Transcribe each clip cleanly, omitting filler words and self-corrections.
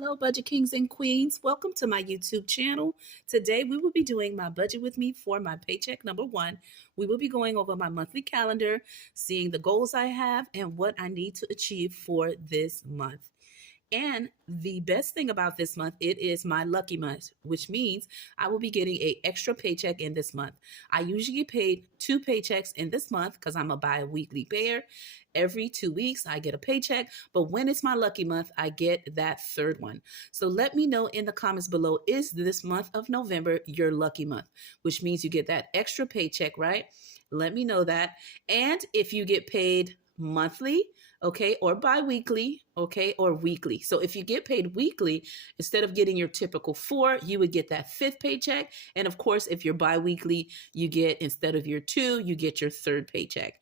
Hello, Budget Kings and Queens. Welcome to my YouTube channel. Today, we will be doing my budget with me for my paycheck number one. We will be going over my monthly calendar, seeing the goals I have and what I need to achieve for this month. And the best thing about this month, it is my lucky month, which means I will be getting an extra paycheck in this month. I usually get paid 2 paychecks in this month because I'm a bi-weekly payer. Every 2 weeks, I get a paycheck. But when it's my lucky month, I get that third one. So let me know in the comments below, is this month of November your lucky month? Which means you get that extra paycheck, right? Let me know that. And if you get paid monthly, okay, or bi-weekly, okay, or weekly. So if you get paid weekly, instead of getting your typical 4, you would get that 5th paycheck. And of course, if you're bi-weekly, you get, instead of your 2, you get your 3rd paycheck.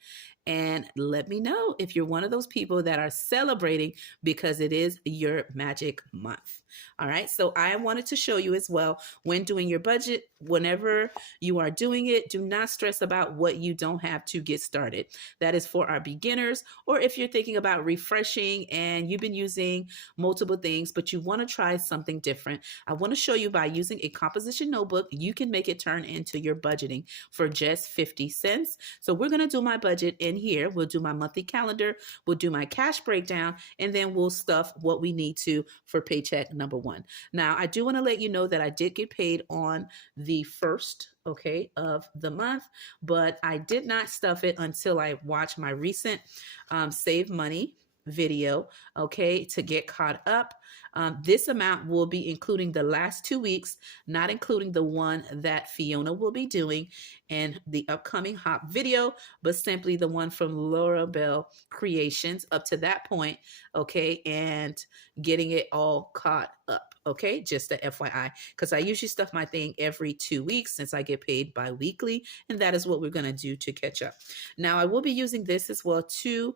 And let me know if you're one of those people that are celebrating because it is your magic month. All right. So I wanted to show you as well, when doing your budget, whenever you are doing it, do not stress about what you don't have to get started. That is for our beginners, or if you're thinking about refreshing and you've been using multiple things, but you want to try something different. I want to show you, by using a composition notebook, you can make it turn into your budgeting for just 50 cents. So we're going to do my budget in here. We'll do my monthly calendar. We'll do my cash breakdown, and then we'll stuff what we need to for paycheck number one. Now, I do want to let you know that I did get paid on the 1st, okay, of the month, but I did not stuff it until I watched my recent Save Money video, okay, to get caught up. This amount will be including the last 2 weeks, not including the one that Fiona will be doing in the upcoming Hop video, but simply the one from Laura Bell Creations up to that point, okay, and getting it all caught up, okay, just a FYI, because I usually stuff my thing every 2 weeks since I get paid bi-weekly, and that is what we're going to do to catch up. Now, I will be using this as well to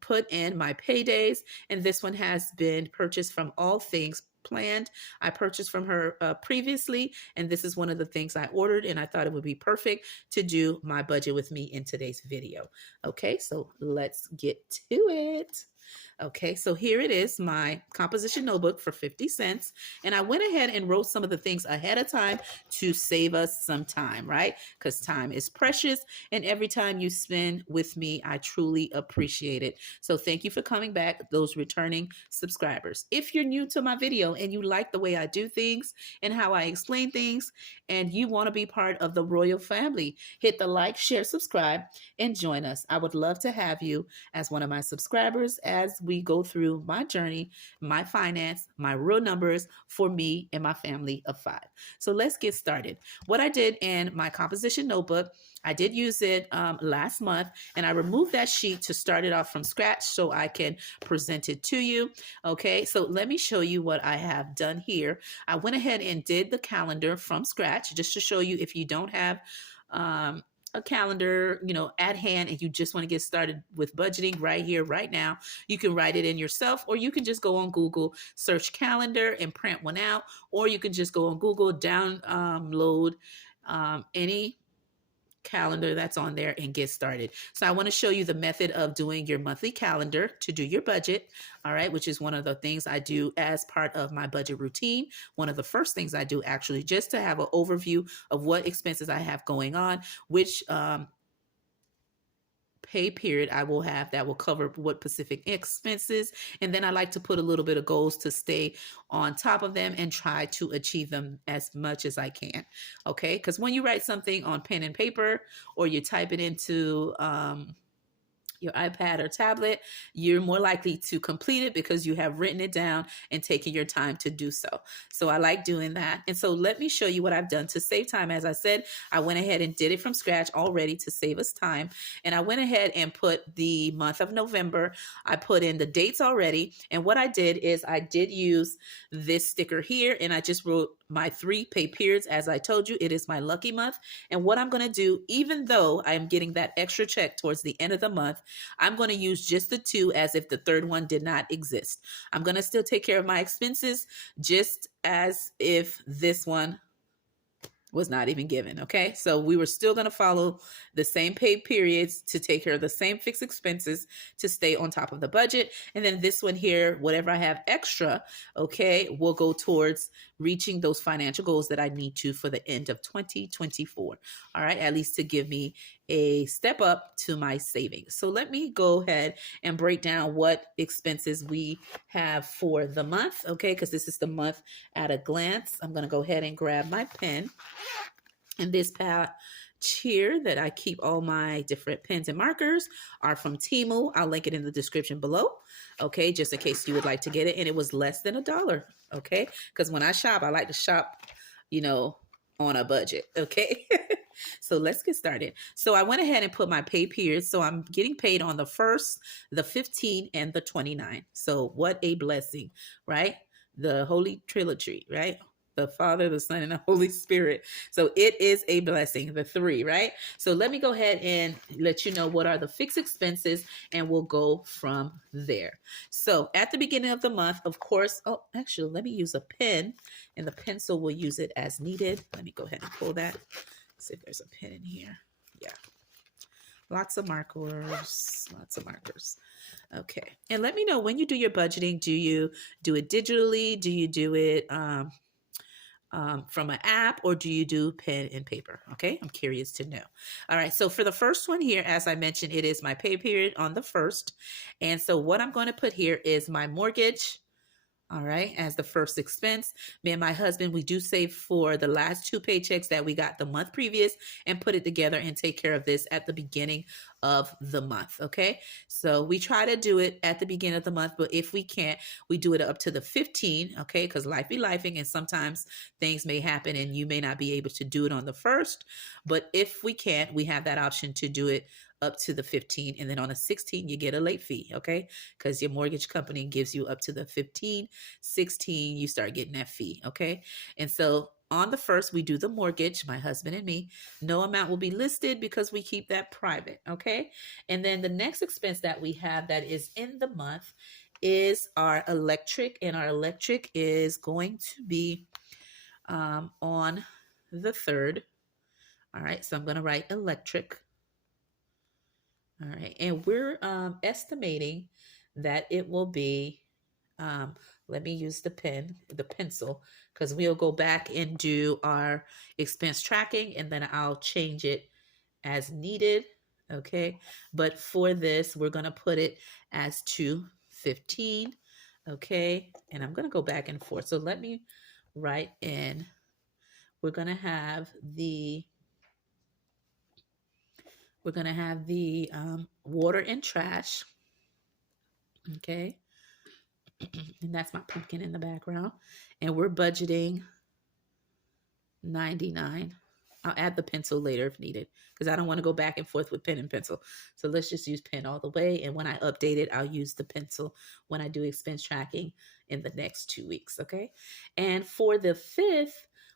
put in my paydays, and this one has been purchased from All Things Planned. I purchased from her previously, and this is one of the things I ordered, and I thought it would be perfect to do my budget with me in today's video. Okay, so let's get to it. Okay, so here it is, my composition notebook for 50 cents. And I went ahead and wrote some of the things ahead of time to save us some time, right? Because time is precious, and every time you spend with me, I truly appreciate it. So thank you for coming back, those returning subscribers. If you're new to my video and you like the way I do things and how I explain things, and you want to be part of the royal family, hit the like, share, subscribe, and join us. I would love to have you as one of my subscribers as we go through my journey, my finance, my real numbers for me and my family of 5. So let's get started. What I did in my composition notebook, I did use it last month, and I removed that sheet to start it off from scratch so I can present it to you. Okay, so let me show you what I have done here. I went ahead and did the calendar from scratch just to show you, if you don't have a calendar, at hand, and you just want to get started with budgeting right here, right now, you can write it in yourself, or you can just go on Google, search calendar and print one out, or you can just go on Google, download any calendar that's on there and get started. So I want to show you the method of doing your monthly calendar to do your budget, all right, which is one of the things I do as part of my budget routine. One of the first things I do, actually, just to have an overview of what expenses I have going on, which pay period I will have that will cover what specific expenses. And then I like to put a little bit of goals to stay on top of them and try to achieve them as much as I can. Okay, because when you write something on pen and paper, or you type it into your iPad or tablet, you're more likely to complete it because you have written it down and taken your time to do so. So I like doing that. And so let me show you what I've done to save time. As I said, I went ahead and did it from scratch already to save us time. And I went ahead and put the month of November. I put in the dates already. And what I did is I did use this sticker here, and I just wrote my 3 pay periods. As I told you, it is my lucky month. And what I'm going to do, even though I am getting that extra check towards the end of the month, I'm going to use just the 2 as if the 3rd one did not exist. I'm going to still take care of my expenses just as if this one was not even given. Okay. So we were still going to follow the same pay periods to take care of the same fixed expenses to stay on top of the budget. And then this one here, whatever I have extra, okay, will go towards reaching those financial goals that I need to for the end of 2024. All right. At least to give me a step up to my savings. So let me go ahead and break down what expenses we have for the month. Okay. Because this is the month at a glance. I'm going to go ahead and grab my pen. And this pouch here that I keep all my different pens and markers are from Temu. I'll link it in the description below. Okay, just in case you would like to get it. And it was less than $1. Okay, because when I shop, I like to shop, on a budget. Okay. So let's get started. So I went ahead and put my pay periods. So I'm getting paid on the 1st, the 15th, and the 29th. So what a blessing, right? The Holy Trilogy, right? The Father, the Son, and the Holy Spirit. So it is a blessing, the 3, right? So let me go ahead and let you know what are the fixed expenses, and we'll go from there. So at the beginning of the month, of course, actually, let me use a pen, and the pencil will use it as needed. Let me go ahead and pull that. See if there's a pen in here. Yeah. Lots of markers. Okay. And let me know when you do your budgeting. Do you do it digitally? Do you do it from an app, or do you do pen and paper? Okay, I'm curious to know. All right, so for the first one here, as I mentioned, it is my pay period on the 1st. And so what I'm going to put here is my mortgage. All right, as the first expense. Me and my husband, we do save for the last 2 paychecks that we got the month previous and put it together and take care of this at the beginning of the month. Okay, so we try to do it at the beginning of the month, but if we can't, we do it up to the 15th. Okay, because life be lifing, and sometimes things may happen and you may not be able to do it on the 1st. But if we can't, we have that option to do it up to the 15th, and then on the 16th you get a late fee. Okay, because your mortgage company gives you up to the 15th. 16, you start getting that fee. Okay, and so on the 1st, we do the mortgage, my husband and me. No amount will be listed because we keep that private. Okay, and then the next expense that we have that is in the month is our electric, and our electric is going to be on the 3rd. All right, so I'm going to write electric. All right, and we're estimating that it will be, let me use the pencil, because we'll go back and do our expense tracking, and then I'll change it as needed. Okay, but for this, we're going to put it as 215. Okay, and I'm going to go back and forth. So let me write in, we're going to have the water and trash. Okay. And that's my pumpkin in the background. And we're budgeting $99. I'll add the pencil later if needed, because I don't want to go back and forth with pen and pencil. So let's just use pen all the way. And when I update it, I'll use the pencil when I do expense tracking in the next 2 weeks. Okay. And for the 5th,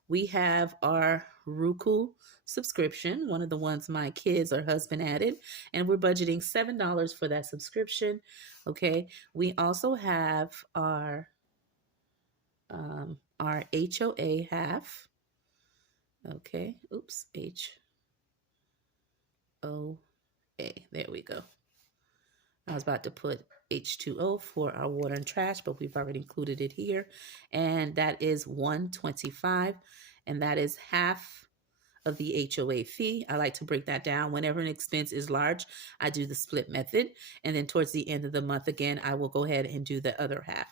we have our Roku subscription, one of the ones my kids or husband added, and we're budgeting $7 for that subscription. Okay. We also have our HOA half. Okay. Oops. HOA. There we go. I was about to put H2O for our water and trash, but we've already included it here. And that is $125. And that is half of the HOA fee. I like to break that down. Whenever an expense is large, I do the split method. And then towards the end of the month, again, I will go ahead and do the other half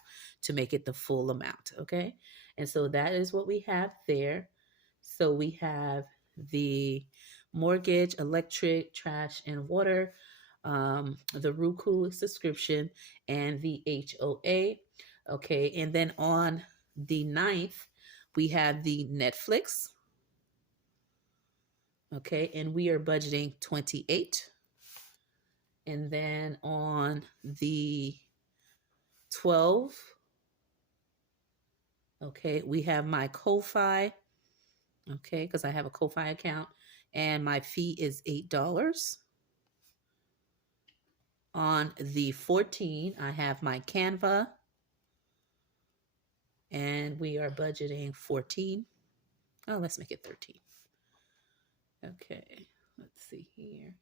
to make it the full amount. Okay. And so that is what we have there. So we have the mortgage, electric, trash, and water, the Roku subscription, and the HOA. Okay. And then on the 9th, we have the Netflix. Okay. And we are budgeting 28. And then on the 12th, okay, we have my Ko-Fi. Okay, because I have a Ko-Fi account, and my fee is $8. On the 14th, I have my Canva, and we are budgeting 14. Oh, let's make it 13. Okay, let's see here.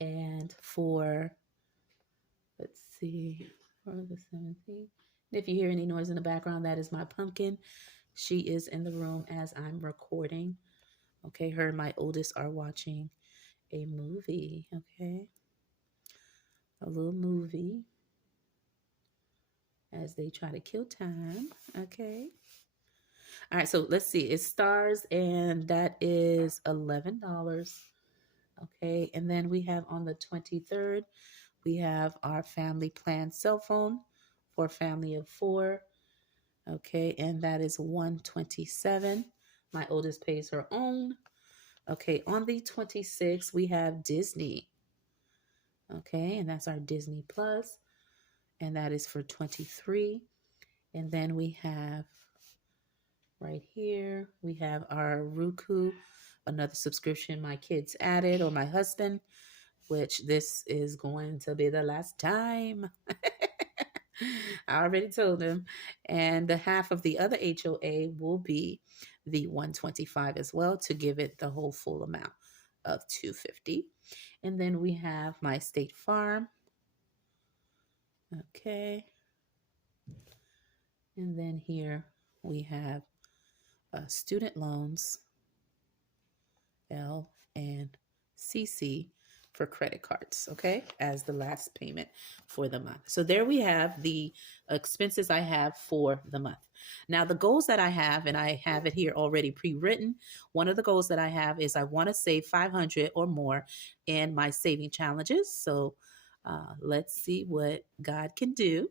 And for, let's see, for the 17th. If you hear any noise in the background, that is my pumpkin. She is in the room as I'm recording. Okay, her and my oldest are watching a movie. Okay, a little movie as they try to kill time. Okay. All right, so let's see. It's stars, and that is $11. Okay, and then we have on the 23rd, we have our family plan cell phone for a family of 4. Okay, and that is $127. My oldest pays her own. Okay, on the 26th, we have Disney. Okay, and that's our Disney Plus, and that is for 23. And then we have right here, we have our Roku, another subscription my kids added, or my husband, which this is going to be the last time. I already told him. And the half of the other HOA will be the 125 as well, to give it the whole full amount of 250. And then we have my State Farm. Okay. And then here we have student loans, L and CC, for credit cards, okay, as the last payment for the month. So there we have the expenses I have for the month. Now, the goals that I have, and I have it here already pre-written. One of the goals that I have is I want to save 500 or more in my saving challenges. So let's see what God can do.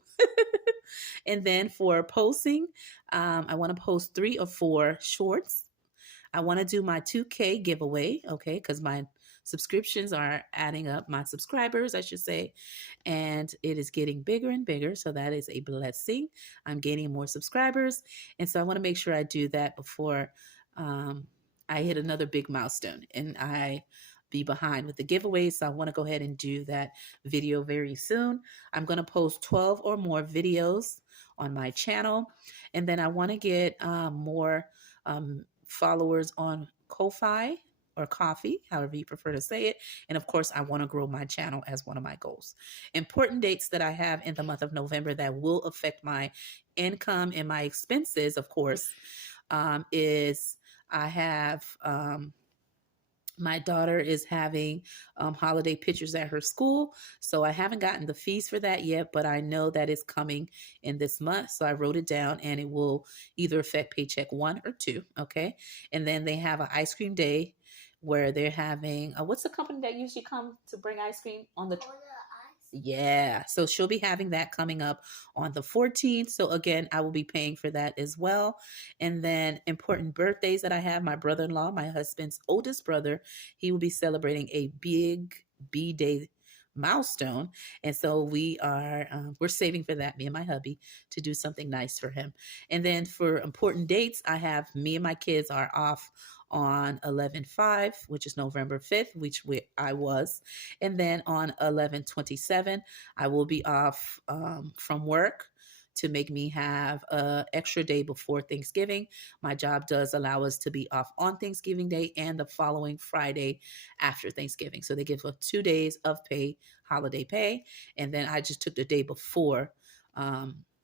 And then for posting, I want to post 3 or 4 shorts. I want to do my 2K giveaway, okay, because my subscriptions are adding up, my subscribers, I should say, and it is getting bigger and bigger. So that is a blessing. I'm gaining more subscribers. And so I want to make sure I do that before I hit another big milestone and I be behind with the giveaways. So I want to go ahead and do that video very soon. I'm going to post 12 or more videos on my channel. And then I want to get more followers on Ko-Fi or Coffee, however you prefer to say it. And of course, I want to grow my channel as one of my goals. Important dates that I have in the month of November that will affect my income and my expenses, of course, is I have my daughter is having holiday pictures at her school. So I haven't gotten the fees for that yet, but I know that it's coming in this month. So I wrote it down, and it will either affect paycheck 1 or 2. Okay. And then they have an ice cream day where they're having, what's the company that usually come to bring ice cream on the... Yeah, so she'll be having that coming up on the 14th. So again, I will be paying for that as well. And then important birthdays that I have, my brother-in-law, my husband's oldest brother, he will be celebrating a big B-Day milestone. And so we're saving for that, me and my hubby, to do something nice for him. And then for important dates, I have me and my kids are off on 11/5, which is November 5th, I was. And then on 11/27, I will be off from work to make me have an extra day before Thanksgiving. My job does allow us to be off on Thanksgiving Day and the following Friday after Thanksgiving. So they give us 2 days of pay, holiday pay. And then I just took the day before.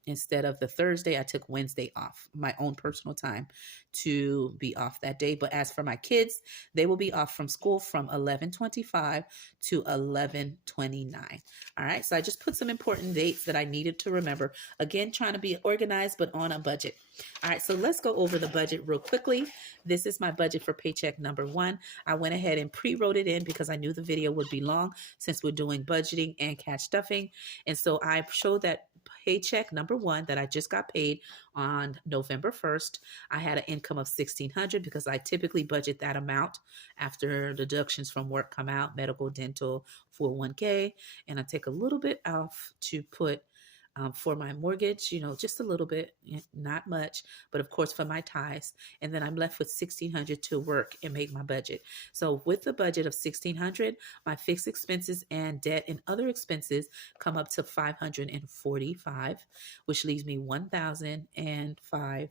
Instead of the Thursday, I took Wednesday off, my own personal time, to be off that day. But as for my kids, they will be off from school from 11/25 to 11/29. All right. So I just put some important dates that I needed to remember. Again, trying to be organized, but on a budget. All right. So let's go over the budget real quickly. This is my budget for paycheck number 1. I went ahead and pre-wrote it in because I knew the video would be long since we're doing budgeting and cash stuffing. And so I showed that paycheck number 1 that I just got paid on November 1st. I had an income of $1,600 because I typically budget that amount after deductions from work come out, medical, dental, 401k, and I take a little bit off to put for my mortgage, just a little bit, not much, but of course for my tithes. And then I'm left with $1,600 to work and make my budget. So with the budget of $1,600, my fixed expenses and debt and other expenses come up to $545, which leaves me $1,005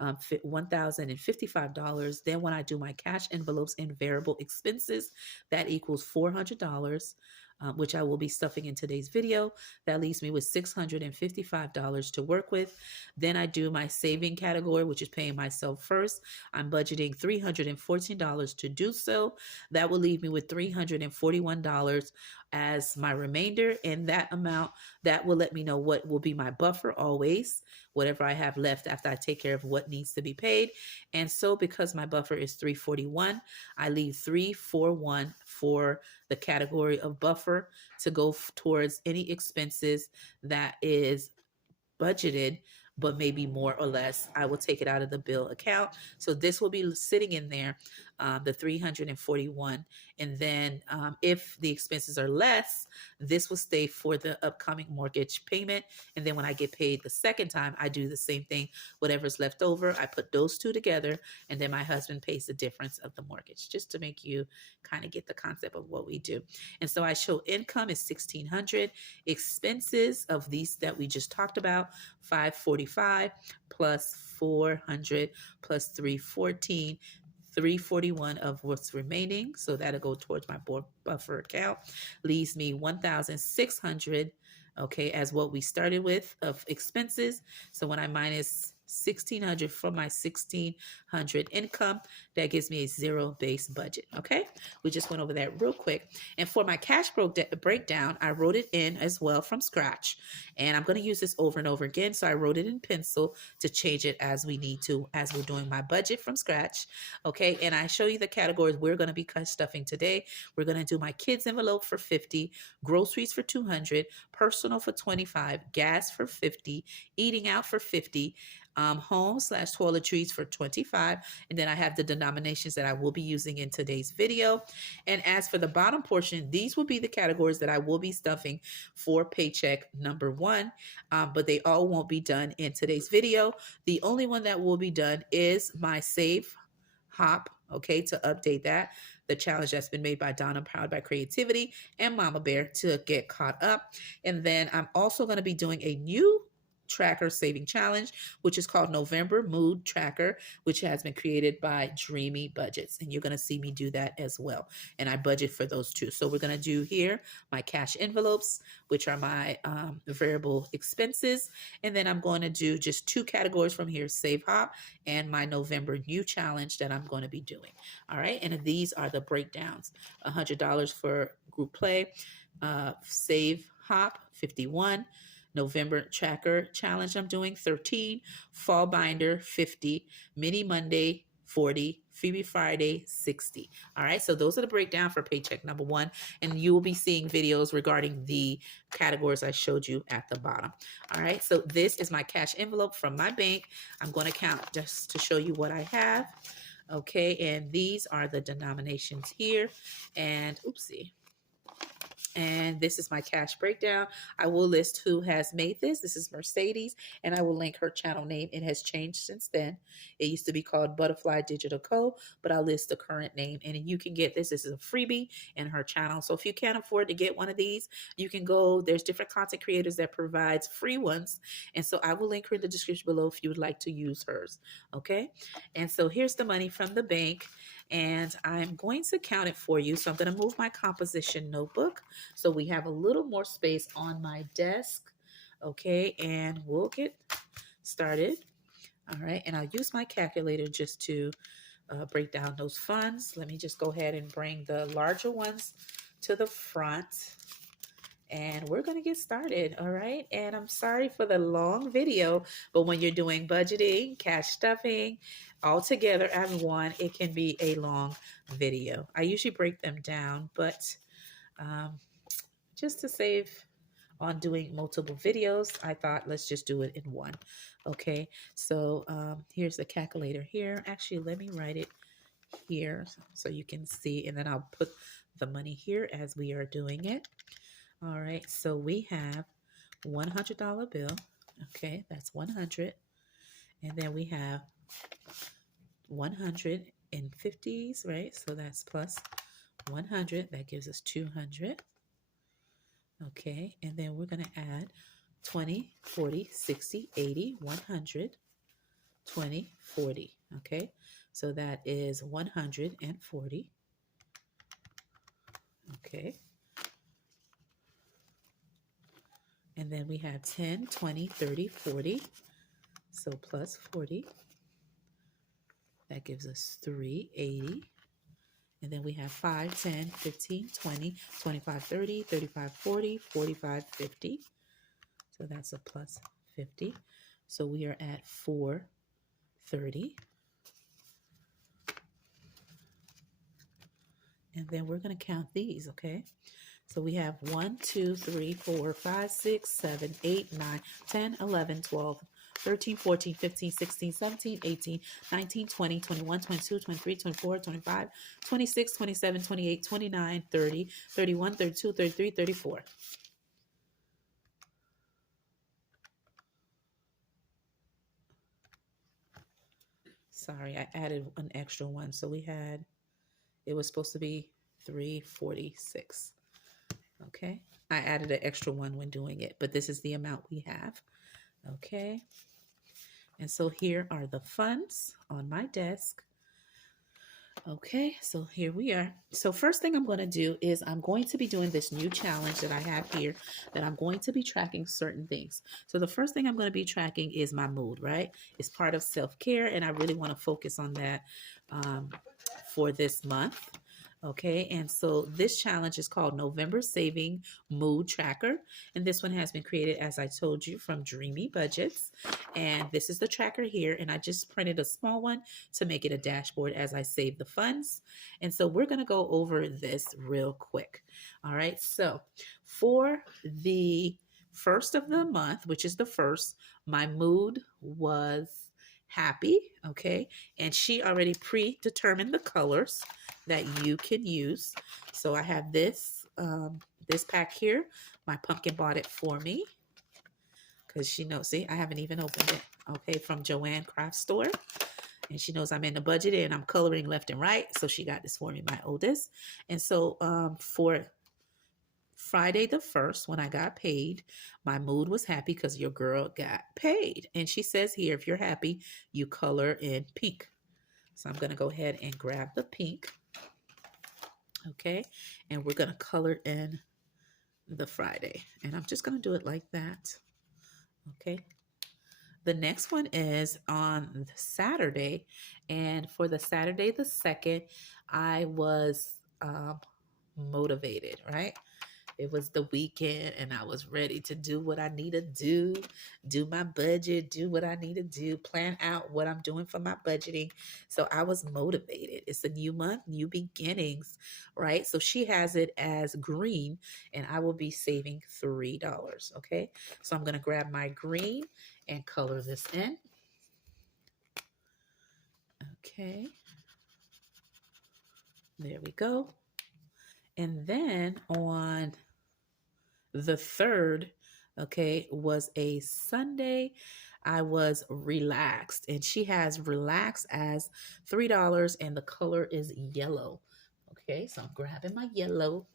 $1,055. Then when I do my cash envelopes and variable expenses, that equals $400. Which I will be stuffing in today's video. That leaves me with $655 to work with. Then I do my saving category, which is paying myself first. I'm budgeting $314 to do so. That will leave me with $341 as my remainder. And that amount, that will let me know what will be my buffer always, whatever I have left after I take care of what needs to be paid. And so because my buffer is 341, I leave 341 for the category of buffer to go towards any expenses that is budgeted, but maybe more or less. I will take it out of the bill account. So this will be sitting in there, the 341. And then if the expenses are less, this will stay for the upcoming mortgage payment. And then when I get paid the second time, I do the same thing. Whatever's left over, I put those two together, and then my husband pays the difference of the mortgage, just to make you kind of get the concept of what we do. And so I show income is 1,600, expenses of these that we just talked about, 545 plus 400 plus 314, 341 of what's remaining. So that'll go towards my buffer account. Leaves me 1,600, okay, as what we started with of expenses. So when I minus 1,600 from my 1,600 income, that gives me a zero-based budget. Okay, we just went over that real quick. And for my cash breakdown, I wrote it in as well from scratch, and I'm going to use this over and over again. So I wrote it in pencil to change it as we need to, as we're doing my budget from scratch. Okay, and I show you the categories we're going to be stuffing today. We're going to do my kids envelope for 50, groceries for 200, personal for 25, gas for 50, eating out for 50, home/toiletries for 25. And then I have the denominations that I will be using in today's video. And as for the bottom portion, these will be the categories that I will be stuffing for paycheck number 1. But they all won't be done in today's video. The only one that will be done is my save hop, okay, to update that. The challenge that's been made by Donna, powered by creativity, and Mama Bear to get caught up. And then I'm also going to be doing a new tracker saving challenge, which is called November Mood Tracker, which has been created by Dreamy Budgets. And you're going to see me do that as well. And I budget for those two. So we're going to do here my cash envelopes, which are my variable expenses. And then I'm going to do just two categories from here, Save Hop and my November new challenge that I'm going to be doing. All right. And these are the breakdowns. $100 for group play, Save Hop, 51. November tracker challenge I'm doing, 13, fall binder, 50, mini Monday, 40, Phoebe Friday, 60. All right, so those are the breakdown for paycheck number 1, and you will be seeing videos regarding the categories I showed you at the bottom. All right, so this is my cash envelope from my bank. I'm going to count just to show you what I have. Okay, and these are the denominations here, and oopsie. And this is my cash breakdown. I will list who has made this. This is Mercedes, and I will link her channel name. It has changed since then. It used to be called Butterfly Digital Co., but I'll list the current name, and you can get this. This is a freebie in her channel. So if you can't afford to get one of these, you can go. There's different content creators that provides free ones, and so I will link her in the description below if you would like to use hers. Okay, and so here's the money from the bank. And I'm going to count it for you. So I'm going to move my composition notebook so we have a little more space on my desk. Okay, and we'll get started. All right, and I'll use my calculator just to break down those funds. Let me just go ahead and bring the larger ones to the front. And we're going to get started, all right? And I'm sorry for the long video, but when you're doing budgeting, cash stuffing, all together as one, it can be a long video. I usually break them down, but just to save on doing multiple videos, I thought let's just do it in one, okay? So here's the calculator here. Actually, let me write it here so you can see, and then I'll put the money here as we are doing it. All right, so we have $100 bill. Okay, that's 100. And then we have 150s, right? So that's plus 100. That gives us 200. Okay, and then we're going to add 20, 40, 60, 80, 100, 20, 40. Okay, so that is 140. Okay, and then we have 10, 20, 30, 40. So plus 40, that gives us 380. And then we have 5, 10, 15, 20, 25, 30, 35, 40, 45, 50. So that's a plus 50. So we are at 430. And then we're going to count these, okay? So we have 1, 2, 3, 4, 5, 6, 7, 8, 9, 10, 11, 12, 13, 14, 15, 16, 17, 18, 19, 20, 21, 22, 23, 24, 25, 26, 27, 28, 29, 30, 31, 32, 33, 34. Sorry, I added an extra one. So we had, it was supposed to be 346. Okay. I added an extra one when doing it, but this is the amount we have. Okay. And so here are the funds on my desk. Okay, so here we are. So first thing I'm going to do is I'm going to be doing this new challenge that I have here that I'm going to be tracking certain things. So the first thing I'm going to be tracking is my mood, right? It's part of self-care, and I really want to focus on that for this month. Okay, and so this challenge is called November Saving Mood Tracker. And this one has been created, as I told you, from Dreamy Budgets. And this is the tracker here. And I just printed a small one to make it a dashboard as I save the funds. And so we're going to go over this real quick. All right, so for the first of the month, which is the first, my mood was happy. Okay, and she already predetermined the colors that you can use. So I have this this pack here. My pumpkin bought it for me because she knows. See, I haven't even opened it. Okay, from Joanne Craft Store, and she knows I'm in the budget and I'm coloring left and right. So she got this for me, my oldest. And so for Friday the 1st, when I got paid, my mood was happy because your girl got paid. And she says here, if you're happy, you color in pink. So I'm going to go ahead and grab the pink. Okay, and we're going to color in the Friday. And I'm just going to do it like that. Okay. The next one is on the Saturday. And for the Saturday the 2nd, I was motivated, right? It was the weekend and I was ready to do what I need to do my budget, do what I need to do, plan out what I'm doing for my budgeting. So I was motivated. It's a new month, new beginnings, right? So she has it as green and I will be saving $3. Okay. So I'm going to grab my green and color this in. Okay. There we go. And then on the 3rd, okay, was a Sunday. I was relaxed, and she has relaxed as $3, and the color is yellow. Okay, so I'm grabbing my yellow.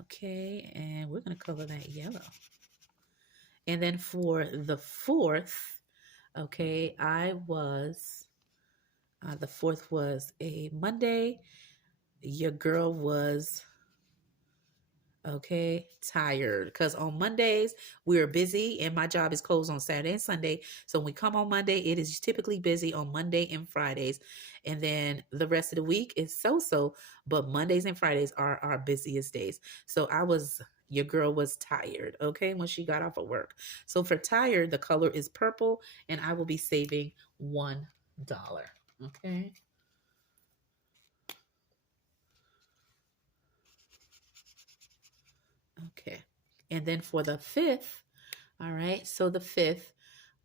Okay, and we're going to color that yellow. And then for the 4th, okay, the 4th was a Monday. Your girl was okay, tired because on Mondays we're busy and my job is closed on Saturday and Sunday. So when we come on Monday, it is typically busy on Monday and Fridays, and then the rest of the week is so, but Mondays and Fridays are our busiest days. So your girl was tired, okay, when she got off of work. So for tired, the color is purple, and I will be saving $1. Okay. Okay. And then for the 5th, all right, so the 5th,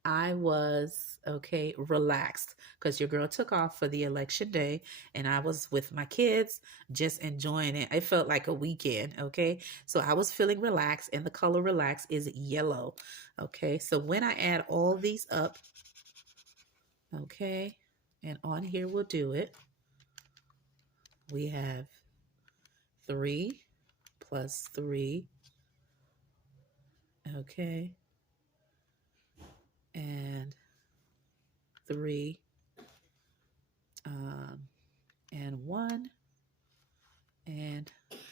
I was okay, relaxed because your girl took off for the election day and I was with my kids just enjoying it. It felt like a weekend. Okay. So I was feeling relaxed, and the color relaxed is yellow. Okay. So when I add all these up, okay, and on here we'll do it. We have 3 plus 3. Okay. And 3, um, and 1, and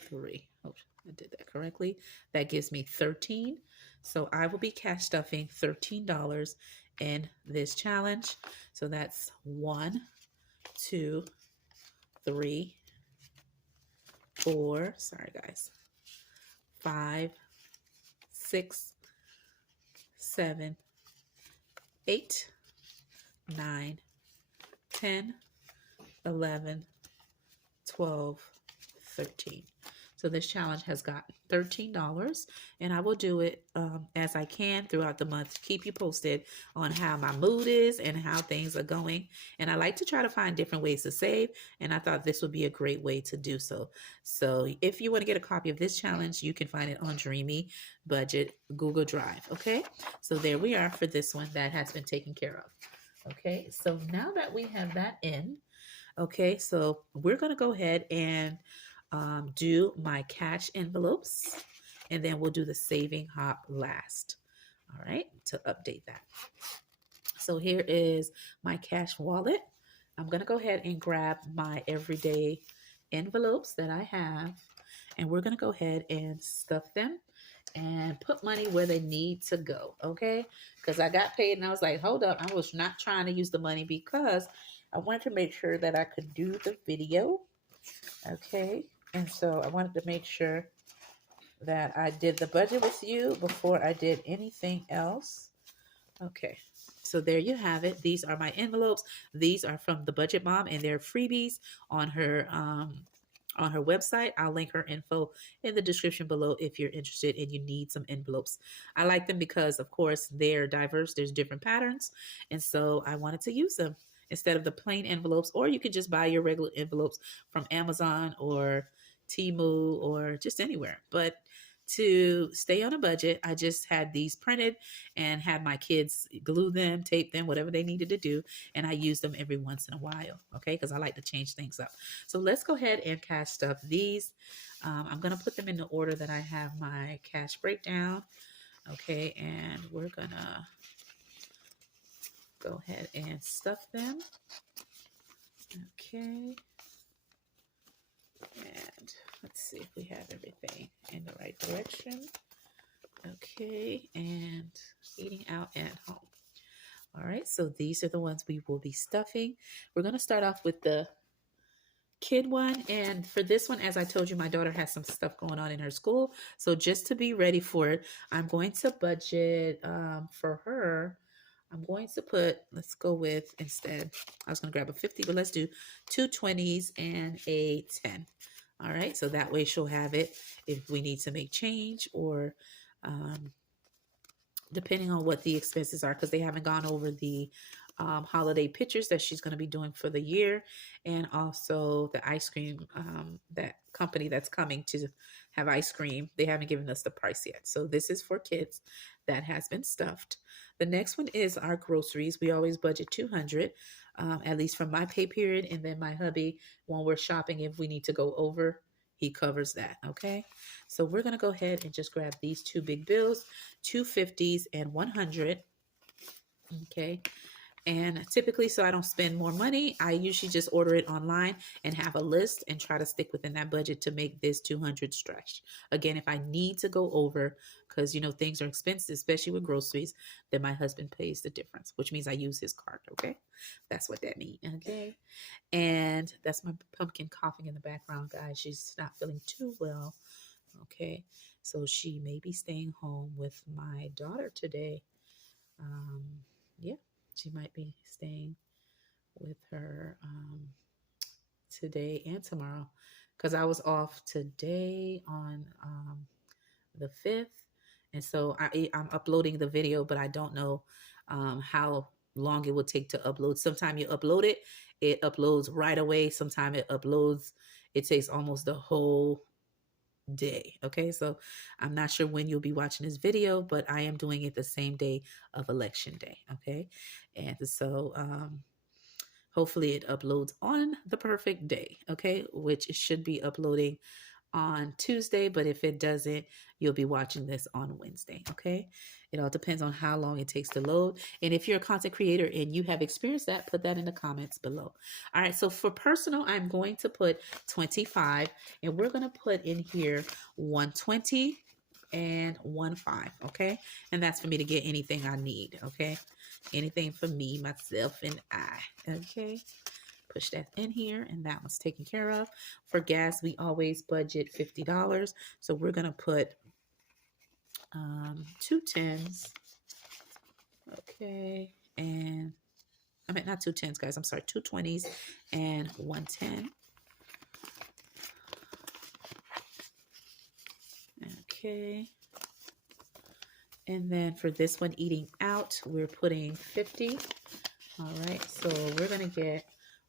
3. Oh, I did that correctly. That gives me 13. So I will be cash stuffing $13 in this challenge. So that's 1, 2, 3, 4. Sorry, guys. 5, 6, 7, 8, 9, 10, 11, 12, 13. So this challenge has got $13, and I will do it as I can throughout the month. Keep you posted on how my mood is and how things are going. And I like to try to find different ways to save, and I thought this would be a great way to do so. So if you want to get a copy of this challenge, you can find it on Dreamy Budget Google Drive. Okay, so there we are for this one that has been taken care of. Okay, so now that we have that in, okay, so we're going to go ahead and do my cash envelopes, and then we'll do the saving hop last. All right, to update that. So here is my cash wallet. I'm going to go ahead and grab my everyday envelopes that I have, and we're going to go ahead and stuff them and put money where they need to go, okay? Because I got paid and I was like, hold up, I was not trying to use the money because I wanted to make sure that I could do the video, okay? And so I wanted to make sure that I did the budget with you before I did anything else. Okay, so there you have it. These are my envelopes. These are from the Budget Mom, and they're freebies on her website. I'll link her info in the description below if you're interested and you need some envelopes. I like them because, of course, they're diverse. There's different patterns, and so I wanted to use them instead of the plain envelopes. Or you can just buy your regular envelopes from Amazon or Temu or just anywhere. But to stay on a budget, I just had these printed and had my kids glue them, tape them, whatever they needed to do. And I use them every once in a while, okay? Because I like to change things up. So let's go ahead and cash stuff these. I'm going to put them in the order that I have my cash breakdown, okay? And we're going to go ahead and stuff them, okay? And let's see if we have everything in the right direction. Okay, and eating out at home. All right, so these are the ones we will be stuffing. We're going to start off with the kid one. And for this one, as I told you, my daughter has some stuff going on in her school. So just to be ready for it, I'm going to budget for her. I'm going to put, let's go with, instead, I was going to grab a 50, but let's do 2 20s and a 10. All right, so that way she'll have it if we need to make change or depending on what the expenses are, because they haven't gone over the holiday pictures that she's going to be doing for the year, and also the ice cream, that company that's coming to have ice cream. They haven't given us the price yet. So this is for kids that has been stuffed. The next one is our groceries. We always budget 200, at least from my pay period, and then my hubby, when we're shopping, if we need to go over, he covers that. Okay, so we're going to go ahead and just grab these two big bills, 250s and 100. Okay, and typically, so I don't spend more money, I usually just order it online and have a list and try to stick within that budget to make this 200 stretch. Again, if I need to go over, because things are expensive, especially with groceries, then my husband pays the difference, which means I use his card. Okay, that's what that means. Okay, and that's my pumpkin coughing in the background, guys. She's not feeling too well. Okay, so she may be staying home with my daughter today. Yeah, she might be staying with her today and tomorrow, because I was off today on the 5th. And so I'm uploading the video, but I don't know how long it will take to upload. Sometimes you upload it, it uploads right away. Sometimes it takes almost the whole day. Okay, so I'm not sure when you'll be watching this video, but I am doing it the same day of election day. Okay, and so hopefully it uploads on the perfect day. Okay, which it should be uploading on Tuesday, but if it doesn't, you'll be watching this on Wednesday. Okay, It all depends on how long it takes to load. And if you're a content creator and you have experienced that, put that in the comments below. All right, so for personal, I'm going to put 25, and we're going to put in here 120 and 15, okay? And that's for me to get anything I need, okay? Anything for me, myself, and I, okay? Push that in here, and that one's taken care of. For gas, we always budget $50, so we're going to put 2 tens, okay? And I mean, not 2 tens, guys. I'm sorry, 2 20s and 1 10. Okay. And then for this one, eating out, we're putting 50. All right, so we're going to get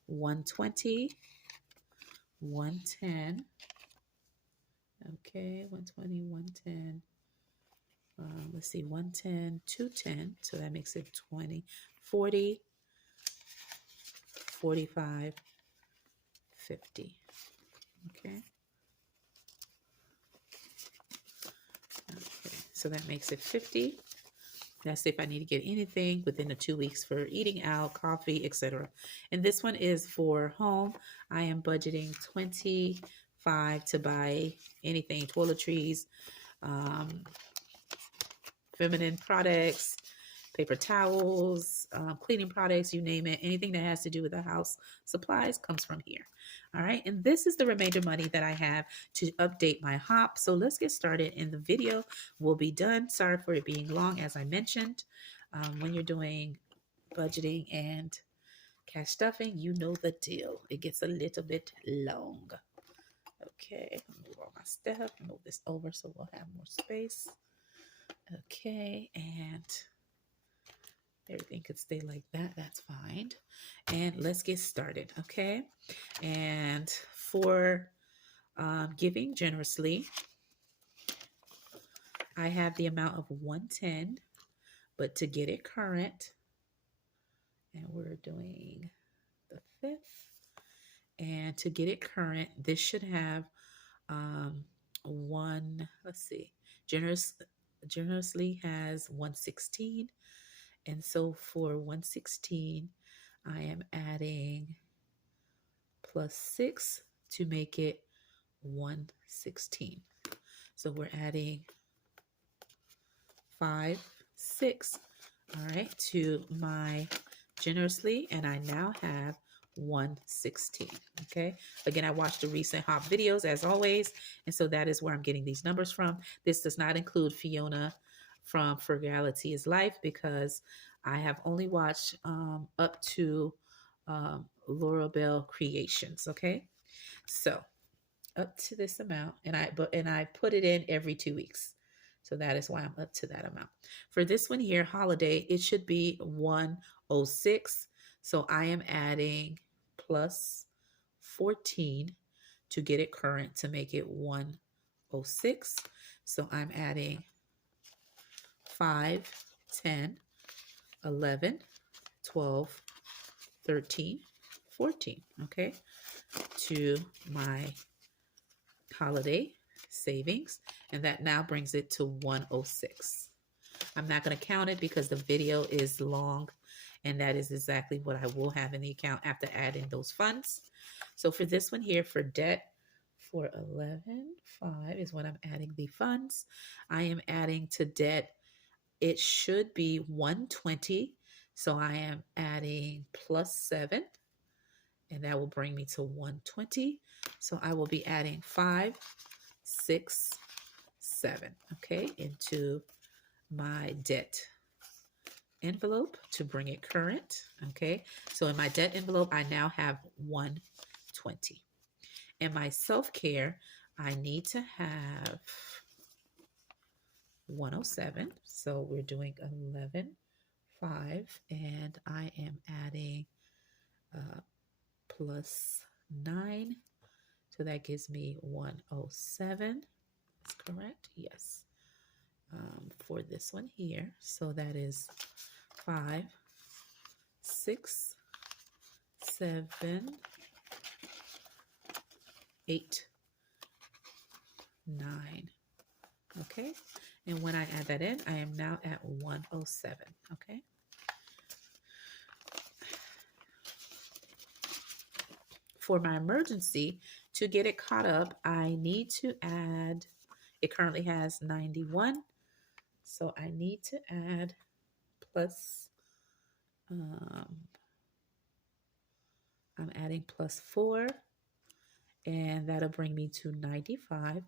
120, 110. Okay, 120, 110. Let's see, 110, 210. So that makes it 20, 40, 45, 50. Okay. Okay, so that makes it 50. That's if I need to get anything within the 2 weeks for eating out, coffee, etc. And this one is for home. I am budgeting 25 to buy anything, toiletries, feminine products, paper towels, cleaning products, you name it. Anything that has to do with the house supplies comes from here. All right, and this is the remainder money that I have to update my hop. So let's get started, and the video will be done. Sorry for it being long, as I mentioned. When you're doing budgeting and cash stuffing, you know the deal. It gets a little bit long. Okay, move all my stuff, move this over so we'll have more space. Okay, and everything could stay like that. That's fine. And let's get started, okay? And for giving generously, I have the amount of 110, but to get it current, and we're doing the 5th, and to get it current, this should have let's see, generously has 116. And so for 116, I am adding plus 6 to make it 116. So we're adding 5, 6, all right, to my generously, and I now have 116. Okay, again, I watched the recent hop videos as always, and so that is where I'm getting these numbers from. This does not include Fiona from Frugality is Life, because I have only watched up to Laura Bell Creations. Okay, so up to this amount, and I put it in every 2 weeks. So that is why I'm up to that amount. For this one here, holiday, it should be 106. So I am adding plus 14 to get it current to make it 106. So I'm adding 5, 10, 11, 12, 13, 14, okay, to my holiday savings, and that now brings it to 106. I'm not going to count it because the video is long, and that is exactly what I will have in the account after adding those funds. So for this one here, for debt, for 11.5 is when I'm adding the funds. I am adding to debt, it should be 120. So I am adding plus 7, and that will bring me to 120. So I will be adding 5, 6, 7, okay, into my debt envelope to bring it current, okay. So in my debt envelope, I now have 120. And my self-care, I need to have 107. So we're doing 11.5, and I am adding plus 9. So that gives me 107. That's correct. Yes. For this one here. So that is 5, 6, 7, 8, 9. Okay. And when I add that in, I am now at 107, okay? For my emergency, to get it caught up, I need to add, it currently has 91, so I need to add plus, I'm adding plus 4, and that'll bring me to 95.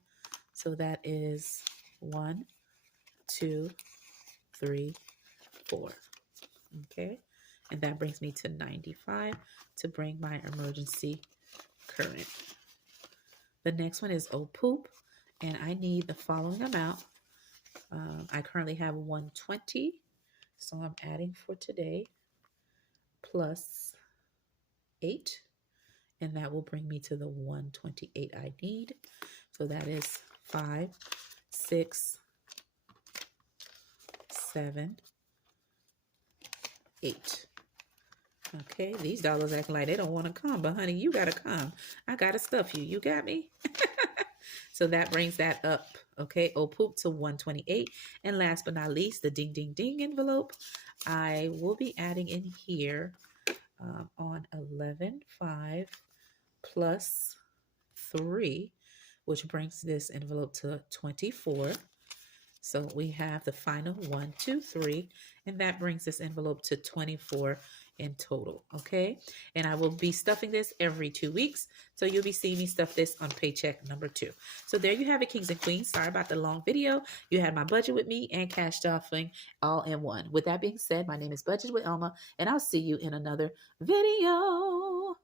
So that is 1, 2, 3, 4. Okay, and that brings me to 95 to bring my emergency current. The next one is oh poop, and I need the following amount. I currently have 120, so I'm adding for today plus 8, and that will bring me to the 128 I need. So that is 5, 6, 7, 8. Okay, these dollars acting like they don't want to come, but honey, you gotta come. I gotta stuff you. You got me? So that brings that up. Okay, oh poop to 128. And last but not least, the ding ding ding envelope. I will be adding in here on 11.5 plus 3, which brings this envelope to 24. So we have the final 1, 2, 3, and that brings this envelope to 24 in total, okay? And I will be stuffing this every 2 weeks, so you'll be seeing me stuff this on paycheck number 2. So there you have it, kings and queens. Sorry about the long video. You had my budget with me and cash stuffing all in one. With that being said, my name is Budget with Elma, and I'll see you in another video.